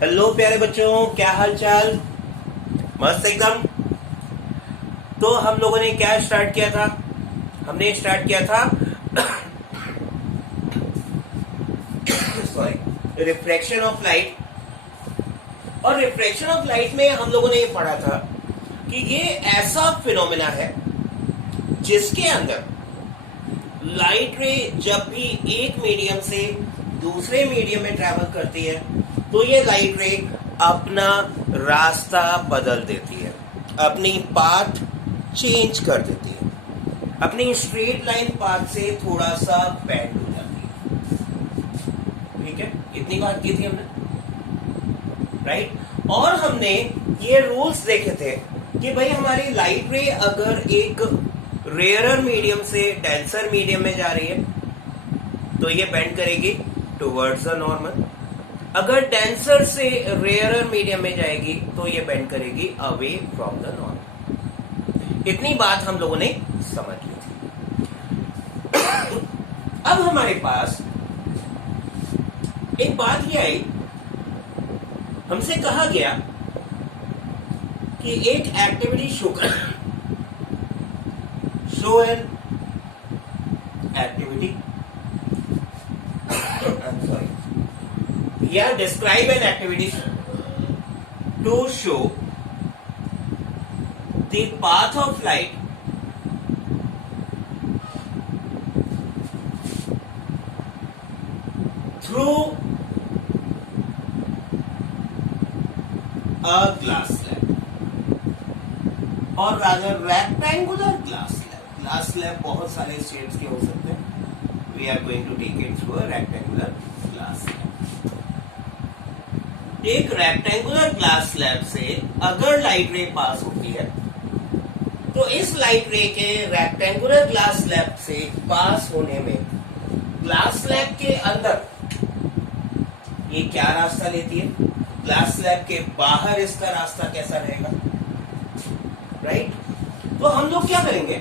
Hello प्यारे बच्चों, क्या हाल चाल। मस्त एकदम। तो हम लोगों ने क्या स्टार्ट किया था? हमने स्टार्ट किया था सॉरी, रिफ्रैक्शन ऑफ लाइट। और रिफ्रैक्शन ऑफ लाइट में हम लोगों ने ये पढ़ा था कि ये ऐसा फिनोमेना है जिसके अंदर लाइट रे जब भी एक मीडियम से दूसरे मीडियम में ट्रैवल करती है तो ये लाइट रे अपना रास्ता बदल देती है, अपनी पाथ चेंज कर देती है, अपनी स्ट्रेट लाइन पाथ से थोड़ा सा बेंड हो जाती है। ठीक है, इतनी बात की थी हमने, राइट। और हमने ये रूल्स देखे थे कि भाई हमारी लाइट रे अगर एक रेयरर मीडियम से डेंसर मीडियम में जा रही है तो ये बेंड करेगी टुवर्ड्स द नॉर्मल। अगर डेंसर से रेयरर मीडियम में जाएगी तो ये बेंड करेगी अवे फ्रॉम द नॉर्मल। इतनी बात हम लोगों ने समझ ली थी। अब हमारे पास एक बात ये आई, हमसे कहा गया कि एक एक्टिविटी शो एन एक्टिविटी या describe an activity to show the path of light through a glass slab और rather rectangular glass slab। glass slab बहुत सारे शेप्स के हो सकते हैं। We are going to take it through a rectangular glass slab। एक rectangular glass slab से अगर लाइट रे पास होती है तो इस लाइट रे के रेक्टेंगुलर ग्लास स्लैब से पास होने में ग्लास स्लैब के अंदर ये क्या रास्ता लेती है, ग्लास स्लैब के बाहर इसका रास्ता कैसा रहेगा, राइट। तो हम लोग क्या करेंगे,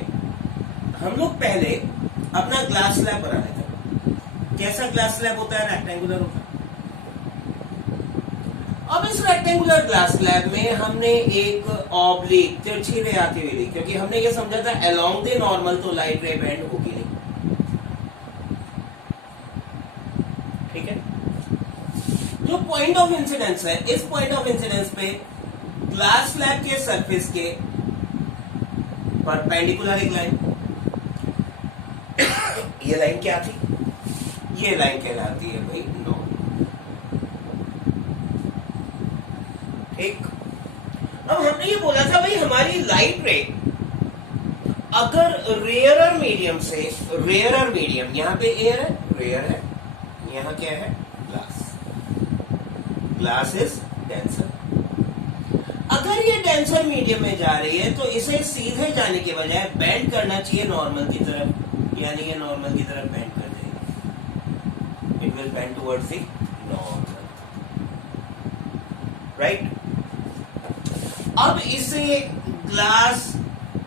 हम लोग पहले अपना ग्लास स्लैब बना लेते हैं। कैसा ग्लास स्लैब होता है? रेक्टेंगुलर होता है। अब इस रेक्टेंगुलर ग्लास स्लैब में हमने एक ऑब्लिक तिरछी रे आती हुई ली, क्योंकि हमने ये समझा था अलोंग द नॉर्मल तो लाइट रे बेंड होगी नहीं। ठीक है, जो पॉइंट ऑफ इंसिडेंस है, इस पॉइंट ऑफ इंसिडेंस पे ग्लास स्लैब के सरफेस के परपेंडिकुलर एक लाइन ये लाइन क्या थी? ये लाइन कहलाती है भाई नॉर्मल। ठीक, अब हमने ये बोला था भाई हमारी लाइट रे अगर रेयरर मीडियम से रेयरर मीडियम, यहां पे एयर है, रेयर है, यहां क्या है? ग्लास। Glass is denser. अगर ये डेंसर मीडियम में जा रही है तो इसे सीधे जाने के बजाय बेंड करना चाहिए नॉर्मल की तरफ, यानी ये नॉर्मल की तरफ बेंड कर देगी। It will bend towards the normal, right. अब इसे ग्लास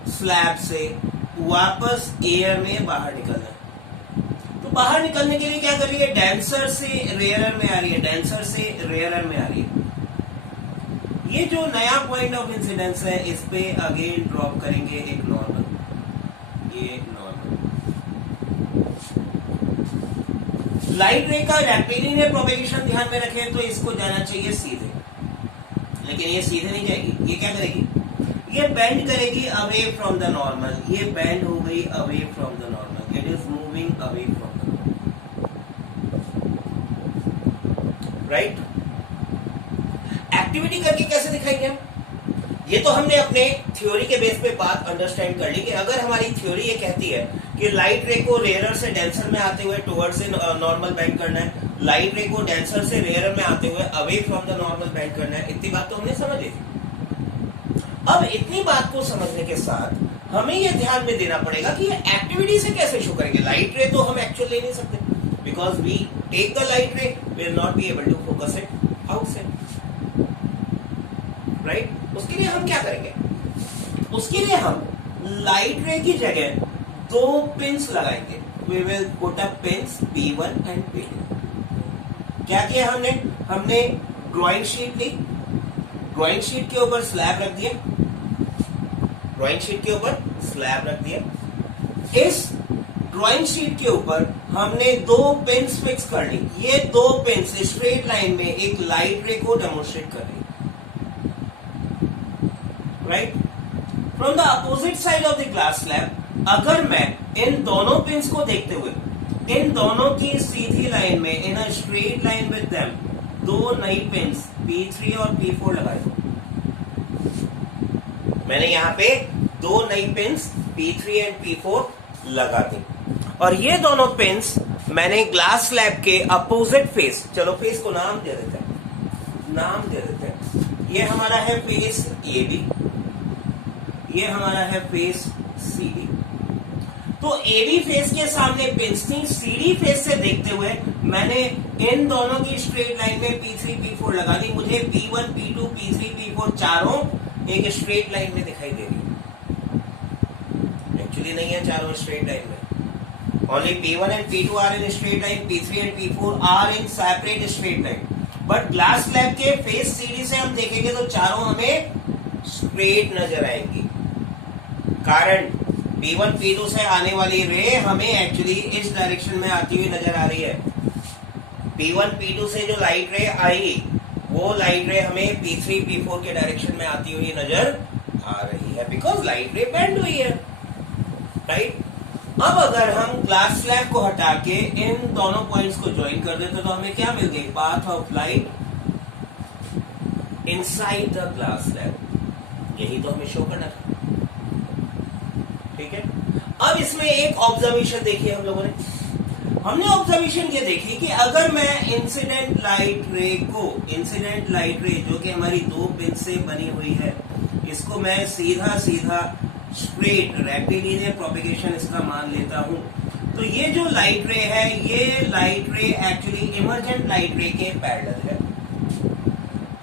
स्लैब से वापस एयर में बाहर निकलना है। तो बाहर निकलने के लिए क्या कर रही है? डेंसर से रेयरर में आ रही है, डेंसर से रेयरर में आ रही है। ये जो नया पॉइंट ऑफ इंसिडेंस है इस पे अगेन ड्रॉप करेंगे एक नॉर्मल, ये नॉर्मल। लाइट रे का रेक्टिलिनियर प्रोपेगेशन ध्यान में रखें तो इसको जाना चाहिए सीधे, लेकिन ये सीधे नहीं जाएगी। ये क्या करेगी? ये बेंड करेगी अवे फ्रॉम द नॉर्मल। ये बेंड हो गई away from the normal, it is moving away from the normal, right. Activity करके कैसे दिखाएंगे हम? ये तो हमने अपने थ्योरी के बेस पे बात अंडरस्टैंड कर ली कि अगर हमारी थ्योरी ये कहती है कि लाइट रे को रेयरर से डेंसर में आते हुए टुवर्ड्स से नॉर्मल बेंड करना है, लाइट रे को डेंसर से रेयरर में आते हुए away from the normal bend करना है, इतनी बात तो हमने समझ ली। अब इतनी बात को समझने के साथ हमें ये ध्यान में देना पड़ेगा कि ये एक्टिविटी से कैसे शो करेंगे। लाइट रे तो हम एक्चुअल ले नहीं सकते, because we take the light ray, we will not be able to focus it outside, right. उसके लिए हम क्या करेंगे? उसके लिए हम लाइट रे की जगह दो पिंस लगाएंगे। We will put up pins P1 and P2। क्या किया हमने ड्राइंग शीट ली, ड्राइंग शीट के ऊपर स्लैब रख दिया, ड्राइंग शीट के ऊपर स्लैब रख दिया। इस ड्राइंग शीट के ऊपर हमने दो पिन्स फिक्स कर ली। ये दो पिन्स स्ट्रेट लाइन में एक लाइट रे को डेमोन्स्ट्रेट कर रही है, right. From the opposite side of the glass slab, अगर मैं इन दोनों पिन्स को देखते हुए इन दोनों की सीधी लाइन में in a straight line with them दो नई पिन्स P3 और P4 लगाई, मैंने यहां पे दो नई पिन्स P3 एंड P4 लगा दी, और ये दोनों पिन्स मैंने ग्लास स्लैब के अपोजिट फेस, चलो फेस को नाम दे देते हैं, नाम दे देते हैं। ये हमारा है फेस AB, ये हमारा है फेस CD। तो AB फेस के सामने पिन्स थी, CD फेस से देखते हुए मैंने इन दोनों की स्ट्रेट लाइन में P3 P4 लगा दी। मुझे P1 P2 P3 P4 चारों एक स्ट्रेट लाइन में दिखाई दे रही है। एक्चुअली नहीं है चारों स्ट्रेट लाइन में, only P1 and P2 are in straight line, P3 and P4 are in separate straight line. But glass slab के फेस CD से हम देखेंगे तो चारों हमें स्ट्रेट नजर आएंगी, कारण P1 P2 से आने वाली रे हमें एक्चुअली इस डायरेक्शन में आती हुई नजर आ रही है। P1 P2 से जो लाइट रे आई वो लाइट रे हमें P3 P4 के डायरेक्शन में आती हुई नजर आ रही है, बिकॉज लाइट रे बेंड हुई है, राइट। अब अगर हम ग्लास स्लैब को हटा के इन दोनों पॉइंट्स को ज्वाइन कर देते तो हमें क्या मिल गई, path of light inside the glass slab. यही तो हमें शो करना था, ठीक है। अब इसमें एक ऑब्जर्वेशन देखिए हम लोगों ने, हमने ऑब्जर्वेशन ये देखी कि अगर मैं इंसिडेंट लाइट रे को, इंसिडेंट लाइट रे जो कि हमारी दो पिन से बनी हुई है, इसको मैं सीधा सीधा स्ट्रेट रेक्टिलिनियर प्रोपेगेशन इसका मान लेता हूं, तो ये जो लाइट रे है, ये लाइट रे एक्चुअली इमर्जेंट लाइट रे के पैरेलल है।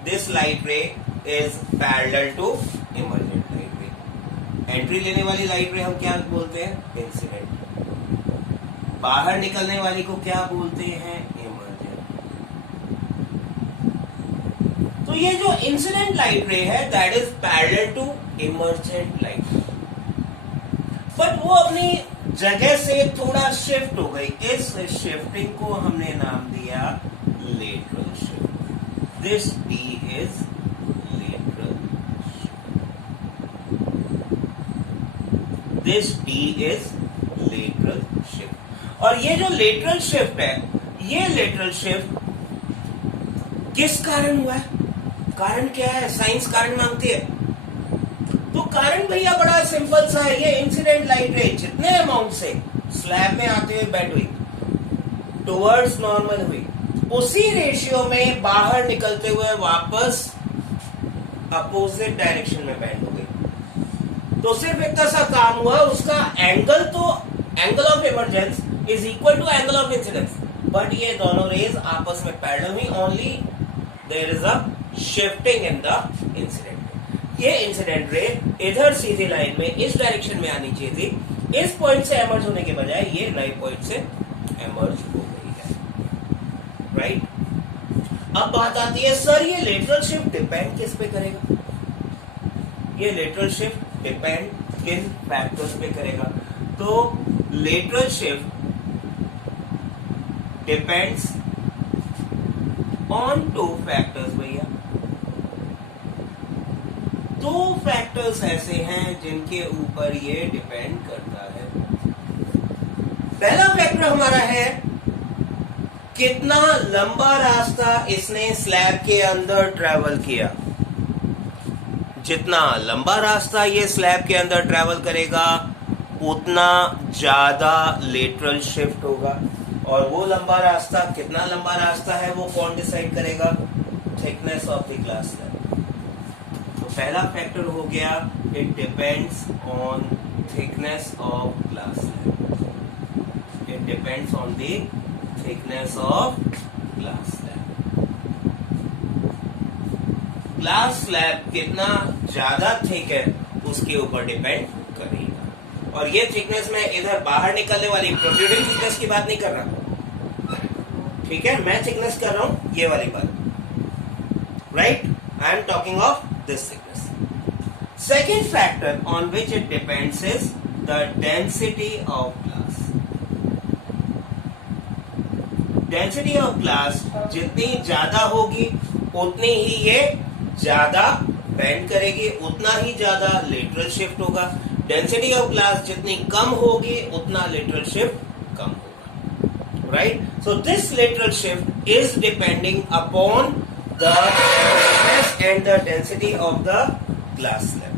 This light ray is parallel to emergent light ray. Entry लेने वाली लाइट रे हम क्या बोलते हैं, इंसिडेंट। बाहर निकलने वाली को क्या बोलते हैं, इमर्जेंट। तो ये जो इंसिडेंट लाइट रे है that is parallel to emergent light, but वो अपनी जगह से थोड़ा शिफ्ट हो गई। इस शिफ्टिंग को हमने नाम दिया lateral shift. This D is lateral shift, this D is lateral shift. और ये जो लेटरल शिफ्ट है, ये लेटरल शिफ्ट किस कारण हुआ है, कारण क्या है, साइंस कारण मांगती है। तो कारण भैया बड़ा सिंपल सा है, ये इंसिडेंट लाइट रे जितने अमाउंट से स्लैब में आते हुए बेंड हुई, टुवर्ड्स नॉर्मल हुई, उसी रेशियो में बाहर निकलते हुए वापस अपोजिट डायरेक्शन में बेंड हो गई। तो सिर्फ इतना सा काम हुआ, उसका एंगल तो angle of emergence is equal to angle of incidence, but ये दोनों रेज आपस में पैरेलल हुई, only there is a shifting in the incident. ये इंसिडेंट रे इधर सीधी लाइन में इस डायरेक्शन में आनी चाहिए थी, इस पॉइंट से एमर्ज होने के बजाय ये राइट पॉइंट से एमर्ज हो गई है, राइट। अब बात आती है, सर ये लेटरल शिफ्ट डिपेंड किस पे करेगा, ये लेटरल शिफ्ट डिपेंड किन फैक्टर्स पे करेगा। तो lateral shift depends on two factors भैया। दो फैक्टर्स ऐसे हैं जिनके ऊपर ये डिपेंड करता है। पहला फैक्टर हमारा है कितना लंबा रास्ता इसने स्लैब के अंदर ट्रैवल किया। जितना लंबा रास्ता ये स्लैब के अंदर ट्रैवल करेगा उतना ज्यादा लेटरल शिफ्ट होगा, और वो लंबा रास्ता, कितना लंबा रास्ता है वो कौन डिसाइड करेगा, thickness of the glass slab. पहला फैक्टर हो गया, it depends on thickness of glass slab, it depends on the thickness of glass slab. Glass slab कितना ज्यादा थिक है उसके ऊपर डिपेंड करेगा। और ये थिकनेस मैं इधर बाहर निकलने वाली प्रोट्रूडिंग थिकनेस की बात नहीं कर रहा, ठीक है, मैं थिकनेस कर रहा हूं ये वाली बात। right? I am talking of this thickness. Second factor on which it depends is the density of glass. Density of glass जितनी ज्यादा होगी उतनी ही ये ज्यादा बेंड करेगी, उतना ही ज्यादा लेटरल शिफ्ट होगा. डेंसिटी ऑफ ग्लास जितनी कम होगी उतना लेटरल शिफ्ट कम होगा, right? So this lateral shift is depending upon the thickness and the density of the glass slab.